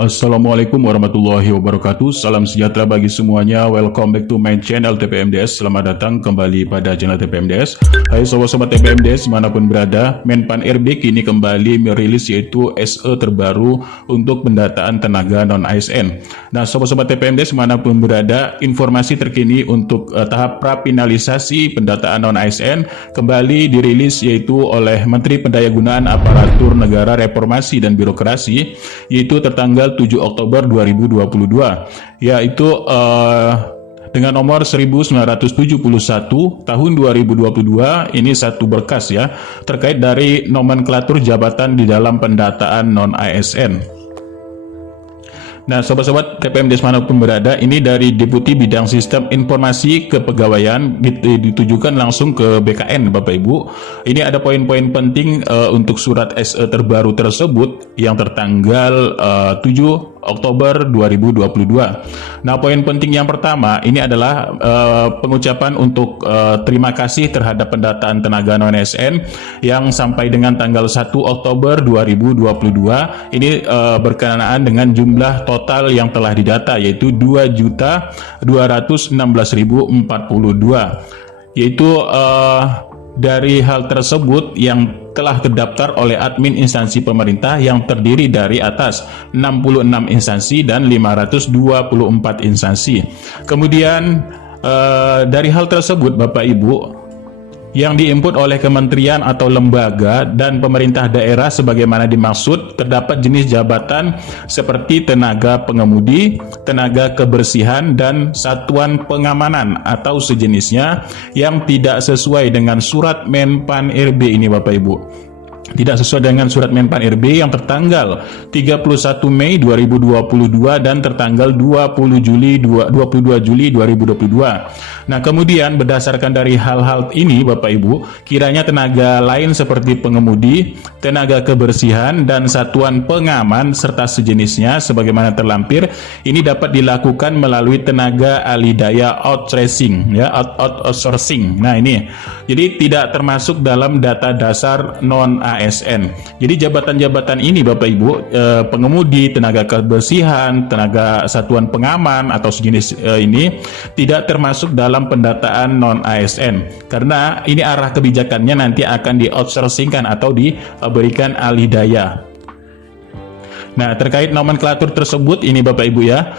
Assalamualaikum warahmatullahi wabarakatuh. Salam sejahtera bagi semuanya. Welcome back to my channel TPMDS. Selamat datang kembali pada channel TPMDS. Hai sobat-sobat TPMDS dimanapun berada, Menpan RB kini kembali merilis yaitu SE terbaru untuk pendataan tenaga non-ASN. Nah sobat-sobat TPMDS dimanapun berada, informasi terkini untuk tahap prafinalisasi pendataan non-ASN kembali dirilis yaitu oleh Menteri Pendayagunaan Aparatur Negara Reformasi dan Birokrasi, yaitu tertanggal 7 Oktober 2022, yaitu dengan nomor 1971 tahun 2022. Ini satu berkas ya terkait dari nomenklatur jabatan di dalam pendataan non-ASN. Nah, sobat-sobat TPMDS manapun berada, ini dari Deputi Bidang Sistem Informasi Kepegawaian ditujukan langsung ke BKN, Bapak Ibu. Ini ada poin-poin penting untuk surat SE terbaru tersebut yang tertanggal 7 Oktober 2022. Nah, poin penting yang pertama ini adalah pengucapan untuk terima kasih terhadap pendataan tenaga non-ASN yang sampai dengan tanggal 1 Oktober 2022 ini berkenaan dengan jumlah total yang telah didata, yaitu 2.216.042, yaitu dari hal tersebut yang telah terdaftar oleh admin instansi pemerintah yang terdiri dari atas 66 instansi dan 524 instansi. Kemudian dari hal tersebut Bapak Ibu, yang diinput oleh kementerian atau lembaga dan pemerintah daerah sebagaimana dimaksud, terdapat jenis jabatan seperti tenaga pengemudi, tenaga kebersihan, dan satuan pengamanan atau sejenisnya yang tidak sesuai dengan surat Menpan RB ini Bapak Ibu. Tidak sesuai dengan surat Menpan RB yang tertanggal 31 Mei 2022 dan tertanggal 22 Juli 2022. Nah, kemudian berdasarkan dari hal-hal ini Bapak Ibu, kiranya tenaga lain seperti pengemudi, tenaga kebersihan, dan satuan pengaman serta sejenisnya sebagaimana terlampir ini dapat dilakukan melalui tenaga ahli daya outsourcing ya, outsourcing. Nah, ini jadi tidak termasuk dalam data dasar non ASN. Jadi jabatan-jabatan ini Bapak Ibu, pengemudi, tenaga kebersihan, tenaga satuan pengaman atau sejenis ini tidak termasuk dalam pendataan non ASN, karena ini arah kebijakannya nanti akan di outsourcingkan atau diberikan alih daya. Nah, terkait nomenklatur tersebut ini Bapak Ibu ya,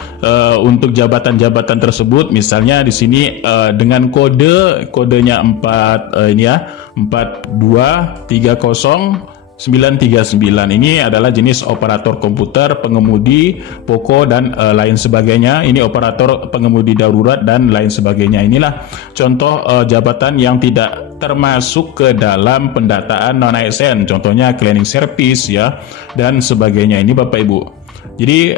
untuk jabatan-jabatan tersebut misalnya di sini dengan kodenya 4 ini ya, 4230939 ini adalah jenis operator komputer, pengemudi, poko, dan lain sebagainya. Ini operator pengemudi darurat dan lain sebagainya. Inilah contoh jabatan yang tidak termasuk ke dalam pendataan non ASN, contohnya cleaning service ya dan sebagainya ini Bapak Ibu. Jadi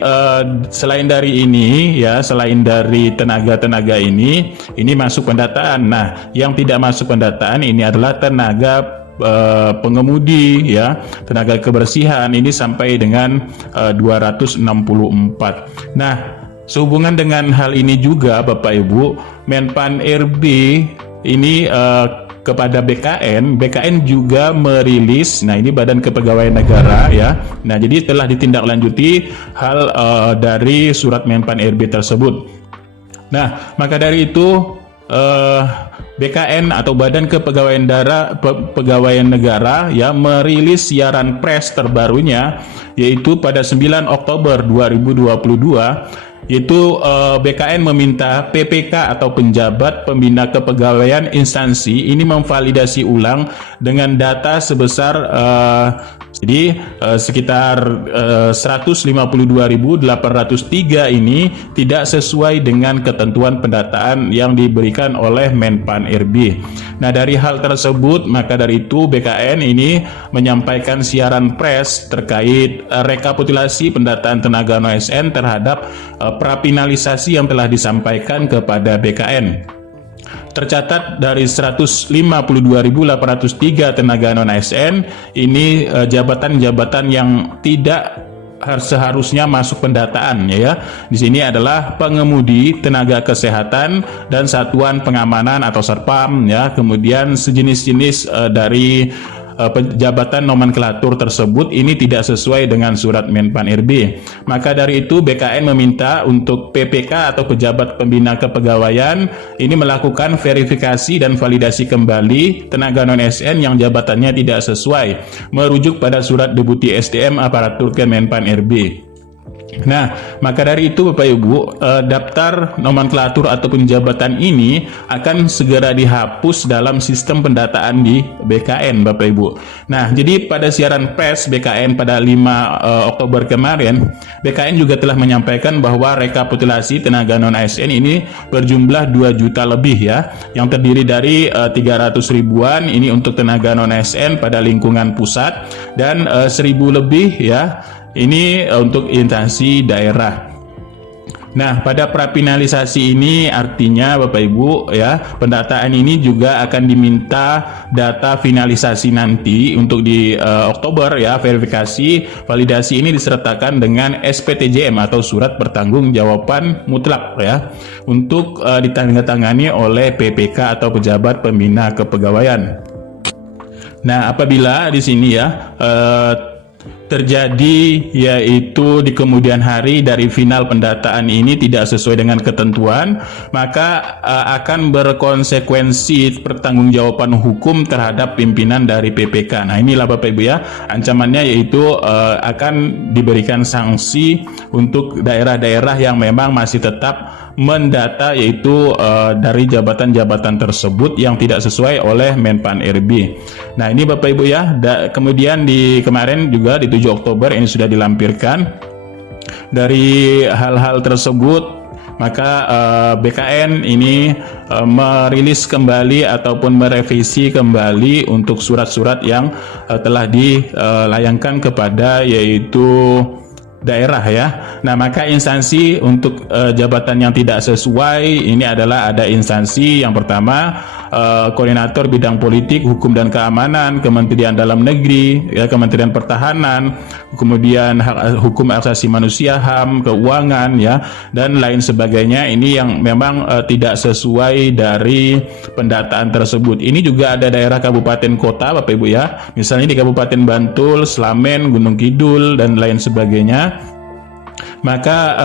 selain dari ini ya, selain dari tenaga-tenaga ini masuk pendataan. Nah, yang tidak masuk pendataan ini adalah tenaga pengemudi ya, tenaga kebersihan ini sampai dengan 264. Nah, sehubungan dengan hal ini juga Bapak Ibu, Menpan RB ini kepada BKN juga merilis, nah ini Badan Kepegawaian Negara ya. Nah, jadi telah ditindaklanjuti hal dari surat Menpan RB tersebut. Nah, maka dari itu BKN atau Badan Kepegawaian Negara ya merilis siaran pers terbarunya, yaitu pada 9 Oktober 2022, yaitu BKN meminta PPK atau penjabat pembina kepegawaian instansi ini memvalidasi ulang dengan data sebesar sekitar 152.803 ini tidak sesuai dengan ketentuan pendataan yang diberikan oleh Menpan RB. Nah, dari hal tersebut maka dari itu BKN ini menyampaikan siaran pers terkait rekapitulasi pendataan tenaga non-ASN terhadap prafinalisasi yang telah disampaikan kepada BKN. Tercatat dari 152.803 tenaga non-ASN ini jabatan-jabatan yang tidak seharusnya masuk pendataan ya. Di sini adalah pengemudi, tenaga kesehatan, dan satuan pengamanan atau satpam ya. Kemudian sejenis-jenis dari jabatan nomenklatur tersebut ini tidak sesuai dengan surat Menpan RB. Maka dari itu BKN meminta untuk PPK atau pejabat pembina kepegawaian ini melakukan verifikasi dan validasi kembali tenaga non-ASN yang jabatannya tidak sesuai, merujuk pada surat Deputi SDM Aparatur Kemenpan RB. Nah, maka dari itu Bapak Ibu, daftar nomenklatur ataupun jabatan ini akan segera dihapus dalam sistem pendataan di BKN Bapak Ibu. Nah, jadi pada siaran pers BKN pada 5 Oktober kemarin, BKN juga telah menyampaikan bahwa rekapitulasi tenaga non-ASN ini berjumlah 2 juta lebih ya, yang terdiri dari 300 ribuan ini untuk tenaga non-ASN pada lingkungan pusat dan 1.000 lebih ya ini untuk instansi daerah. Nah, pada prafinalisasi ini artinya Bapak Ibu ya, pendataan ini juga akan diminta data finalisasi nanti untuk di Oktober ya, verifikasi validasi ini disertakan dengan SPTJM atau surat pertanggungjawaban mutlak ya, untuk ditandatangani oleh PPK atau pejabat pembina kepegawaian. Nah, apabila di sini ya terjadi yaitu di kemudian hari dari final pendataan ini tidak sesuai dengan ketentuan, maka akan berkonsekuensi pertanggungjawaban hukum terhadap pimpinan dari PPK. Nah, inilah Bapak Ibu ya, ancamannya yaitu akan diberikan sanksi untuk daerah-daerah yang memang masih tetap mendata yaitu dari jabatan-jabatan tersebut yang tidak sesuai oleh Menpan RB. Nah, ini Bapak Ibu ya, kemudian di kemarin juga di 7 Oktober ini sudah dilampirkan. Dari hal-hal tersebut maka BKN ini merilis kembali ataupun merevisi kembali untuk surat-surat yang telah dilayangkan kepada yaitu daerah ya. Nah, maka instansi untuk jabatan yang tidak sesuai ini adalah ada instansi yang pertama Koordinator Bidang Politik, Hukum dan Keamanan, Kementerian Dalam Negeri, ya, Kementerian Pertahanan, kemudian Hukum Asasi Manusia, HAM, Keuangan ya, dan lain sebagainya. Ini yang memang tidak sesuai dari pendataan tersebut. Ini juga ada daerah kabupaten kota Bapak Ibu ya. Misalnya di Kabupaten Bantul, Slamen, Gunung Kidul dan lain sebagainya. Maka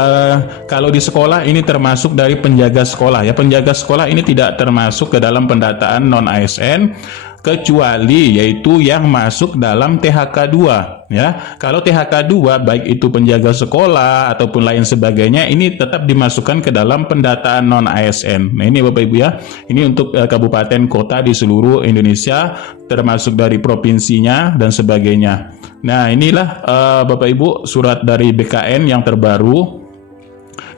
kalau di sekolah ini termasuk dari penjaga sekolah ya. Penjaga sekolah ini tidak termasuk ke dalam pendataan non-ASN kecuali yaitu yang masuk dalam THK 2 ya. Kalau THK 2 baik itu penjaga sekolah ataupun lain sebagainya ini tetap dimasukkan ke dalam pendataan non-ASN. Nah, ini Bapak Ibu ya. Ini untuk kabupaten kota di seluruh Indonesia termasuk dari provinsinya dan sebagainya. Nah, inilah Bapak Ibu surat dari BKN yang terbaru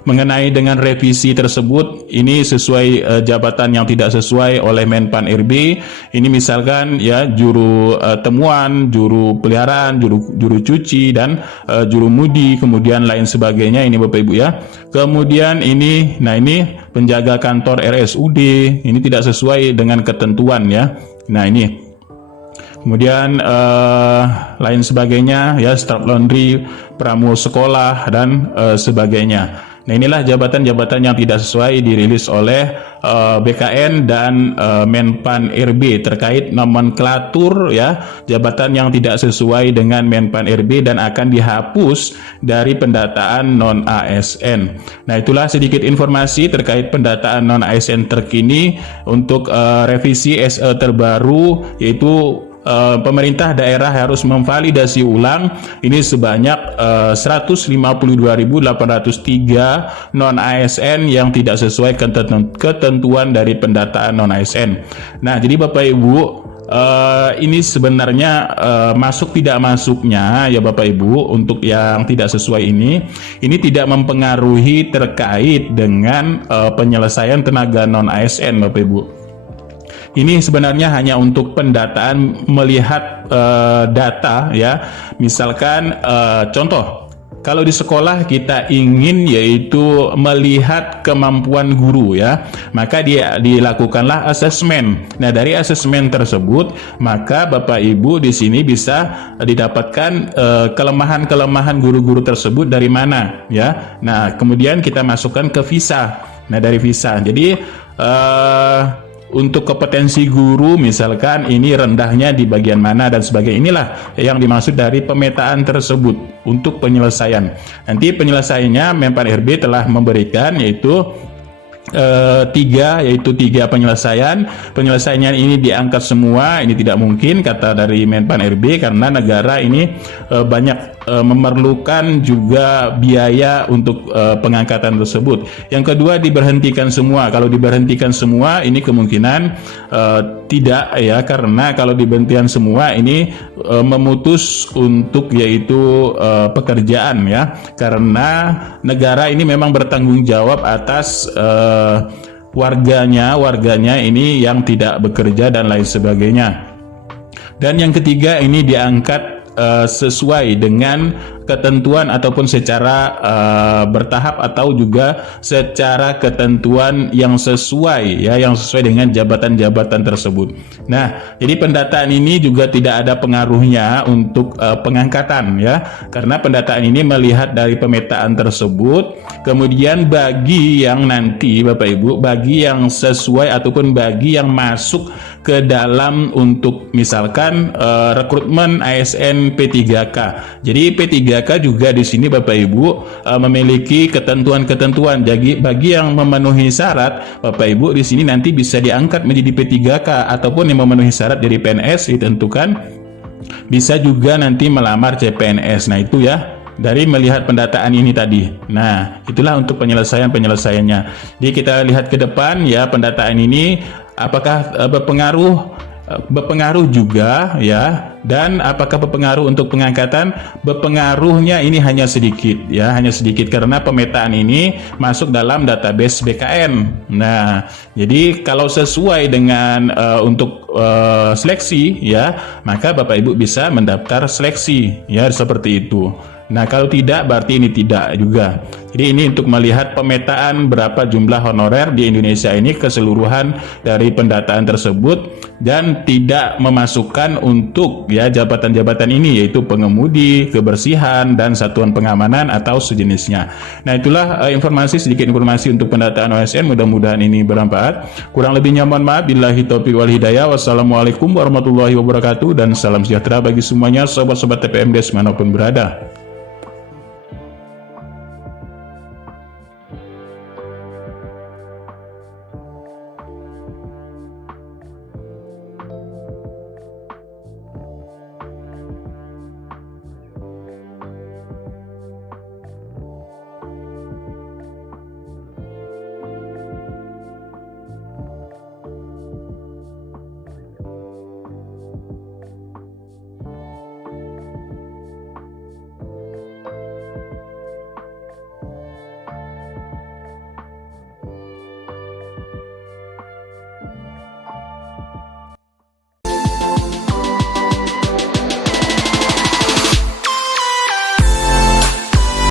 mengenai dengan revisi tersebut. Ini sesuai jabatan yang tidak sesuai oleh Menpan RB. Ini misalkan ya juru temuan, juru peliharaan, juru cuci dan juru mudi, kemudian lain sebagainya ini Bapak Ibu ya. Kemudian ini, nah ini penjaga kantor RSUD, ini tidak sesuai dengan ketentuan ya. Nah, ini kemudian lain sebagainya ya, staf laundry, pramu sekolah dan sebagainya. Nah, inilah jabatan-jabatan yang tidak sesuai dirilis oleh BKN dan Menpan RB terkait nomenklatur ya, jabatan yang tidak sesuai dengan Menpan RB dan akan dihapus dari pendataan non-ASN. Nah, itulah sedikit informasi terkait pendataan non-ASN terkini untuk revisi SE terbaru, yaitu pemerintah daerah harus memvalidasi ulang ini sebanyak 152.803 non-ASN yang tidak sesuai ketentuan dari pendataan non-ASN. Nah, jadi Bapak Ibu, ini sebenarnya masuk tidak masuknya ya Bapak Ibu untuk yang tidak sesuai ini tidak mempengaruhi terkait dengan penyelesaian tenaga non-ASN Bapak Ibu. Ini sebenarnya hanya untuk pendataan melihat data ya. Misalkan contoh, kalau di sekolah kita ingin yaitu melihat kemampuan guru ya, maka dilakukanlah asesmen. Nah, dari asesmen tersebut maka Bapak Ibu di sini bisa didapatkan kelemahan-kelemahan guru-guru tersebut dari mana ya. Nah, kemudian kita masukkan ke visa. Nah, dari visa. Jadi untuk kompetensi guru misalkan ini rendahnya di bagian mana dan sebagainya. Inilah yang dimaksud dari pemetaan tersebut untuk penyelesaian. Nanti penyelesaiannya Menpan RB telah memberikan yaitu tiga penyelesaian. Penyelesaiannya ini diangkat semua, ini tidak mungkin kata dari Menpan RB karena negara ini banyak memerlukan juga biaya untuk pengangkatan tersebut. Yang kedua, diberhentikan semua. Kalau diberhentikan semua ini kemungkinan tidak ya, karena kalau diberhentikan semua ini memutus untuk yaitu pekerjaan ya, karena negara ini memang bertanggung jawab atas warganya ini yang tidak bekerja dan lain sebagainya. Dan yang ketiga, ini diangkat sesuai dengan ketentuan ataupun secara bertahap atau juga secara ketentuan yang sesuai ya, yang sesuai dengan jabatan-jabatan tersebut. Nah, jadi pendataan ini juga tidak ada pengaruhnya untuk pengangkatan ya, karena pendataan ini melihat dari pemetaan tersebut. Kemudian bagi yang nanti Bapak Ibu, bagi yang sesuai ataupun bagi yang masuk ke dalam untuk misalkan rekrutmen ASN P3K. Jadi P3K juga di sini Bapak Ibu memiliki ketentuan-ketentuan. Jadi bagi yang memenuhi syarat, Bapak Ibu di sini nanti bisa diangkat menjadi P3K, ataupun yang memenuhi syarat dari PNS ditentukan bisa juga nanti melamar CPNS. Nah, itu ya, dari melihat pendataan ini tadi. Nah, itulah untuk penyelesaiannya. Jadi kita lihat ke depan ya, pendataan ini apakah berpengaruh juga ya, dan apakah berpengaruh untuk pengangkatan? Berpengaruhnya ini hanya sedikit ya, hanya sedikit karena pemetaan ini masuk dalam database BKN. Nah, jadi kalau sesuai dengan untuk seleksi ya, maka Bapak Ibu bisa mendaftar seleksi ya, seperti itu. Nah, kalau tidak berarti ini tidak juga. Jadi ini untuk melihat pemetaan berapa jumlah honorer di Indonesia ini keseluruhan dari pendataan tersebut, dan tidak memasukkan untuk ya jabatan-jabatan ini, yaitu pengemudi, kebersihan, dan satuan pengamanan atau sejenisnya. Nah, itulah sedikit informasi untuk pendataan OSN. Mudah-mudahan ini bermanfaat. Kurang lebihnya mohon maaf. Billahi taufiq wal hidayah. Wassalamualaikum warahmatullahi wabarakatuh, dan salam sejahtera bagi semuanya sobat-sobat TPMD dimanapun berada.